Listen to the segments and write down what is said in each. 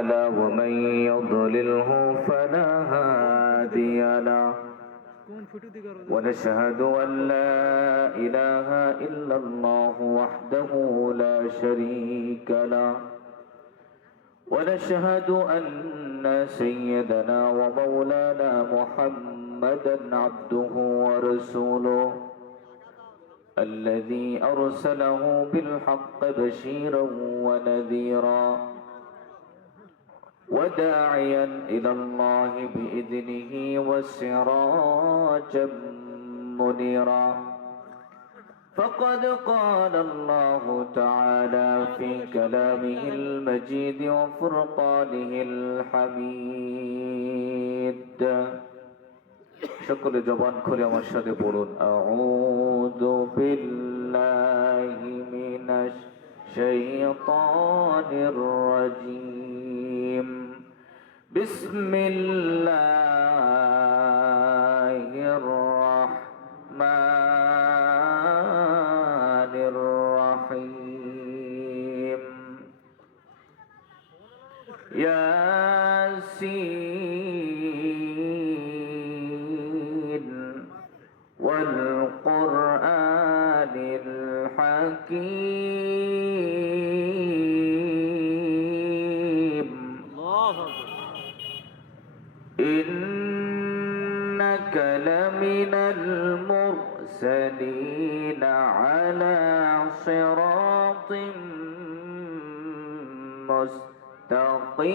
له ومن يضلله فلا هادي له. ونشهد أن لا إله إلا الله وحده لا شريك له. ونشهد أن سيدنا ومولانا محمدا عبده ورسوله الذي أرسله بالحق بشيرا ونذيرا. وداعيا إلى الله بإذنه وسراجا منيرا. فقد قال الله تعالى في كلامه المجيد وفرقانه الحميد. شكر جبان كل يوم الشهد بولون. أعوذ بالله من الشيطان الرجيم. بسم الله الرحمن الرحيم. ياسين والقرآن الحكيم. لمن المرسلين على صراط مستقيم.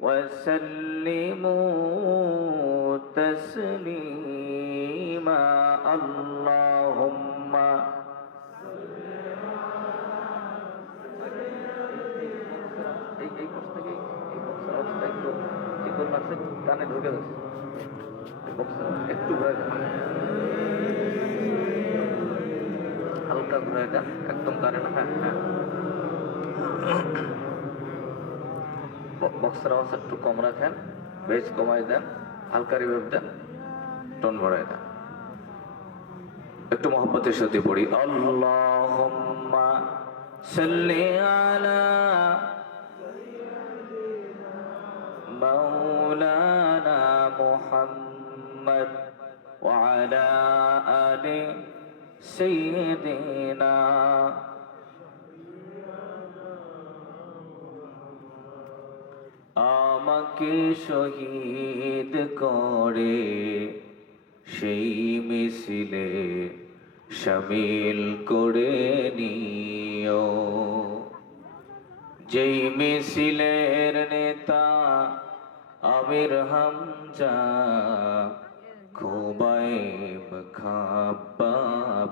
وسلموا تسليما اللهم কানে ঢুকে যাচ্ছে একটু ঘুরে যান হালকা ঘুরে যান একদম কানে না হ্যাঁ হ্যাঁ বক্সের আওয়াজ একটু কম রাখেন বেজ কমাই দেন হালকা রিভেভ দেন, টোন বাড়াই দেন। একটু মহব্বতের সাথে পড়ি, আল্লাহুম্মা সাল্লি আলা মাওলানা মুহাম্মদ ওয়া আলা আলি সাইয়্যিদিনা আমাকে শহীদ করে। সেই মিছিলে সামিল করে নিও। যেই মিছিলের নেতা আমির হামজা, খোবাইব খাবাব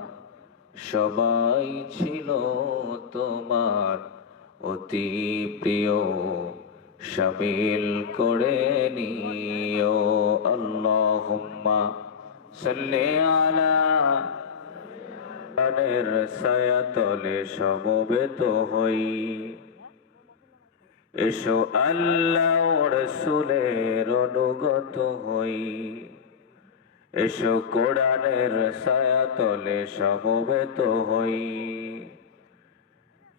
সবাই ছিল তোমার অতি প্রিয়। শামিল করে নিও, আল্লাহুম্মা সাল্লি আলা প্রাণের ছায়াতলে সমবেত হই। এসো আল্লাহ রসুলের অনুগত হই। এসো কোরআনের ছায়াতলে সমবেত হই।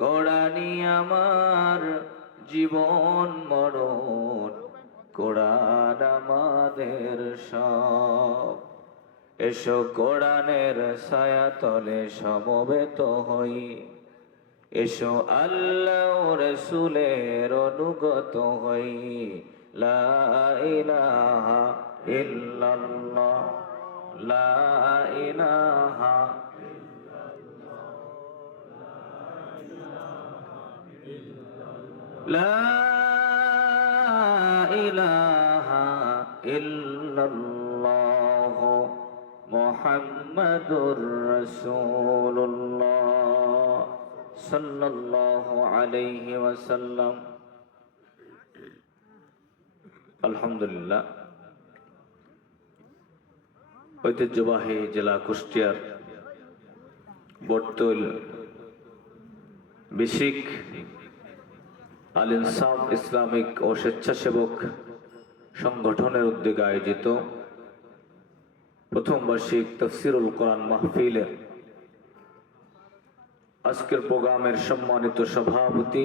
কোরআনি আমার জীবন মরণ কোরআন আমাদের সব। এসো কোরআনের ছায়া তলে সমবেত হই। এসো আল্লাহ রসুলের অনুগত হই। লা ইল্লাল্লাহ لا إله إلا الله محمد رسول الله صلى الله عليه وسلم الحمد لله ঐতিহ্যবাহী জেলা কুষ্টিয়ার বর্তুল বিশিক আল ইনসাফ ইসলামিক ও স্বেচ্ছাসেবক সংগঠনের উদ্যোগে আয়োজিত প্রথম বার্ষিক তফসিরুল কোরআন মাহফিলের আজকের প্রোগ্রামের সম্মানিত সভাপতি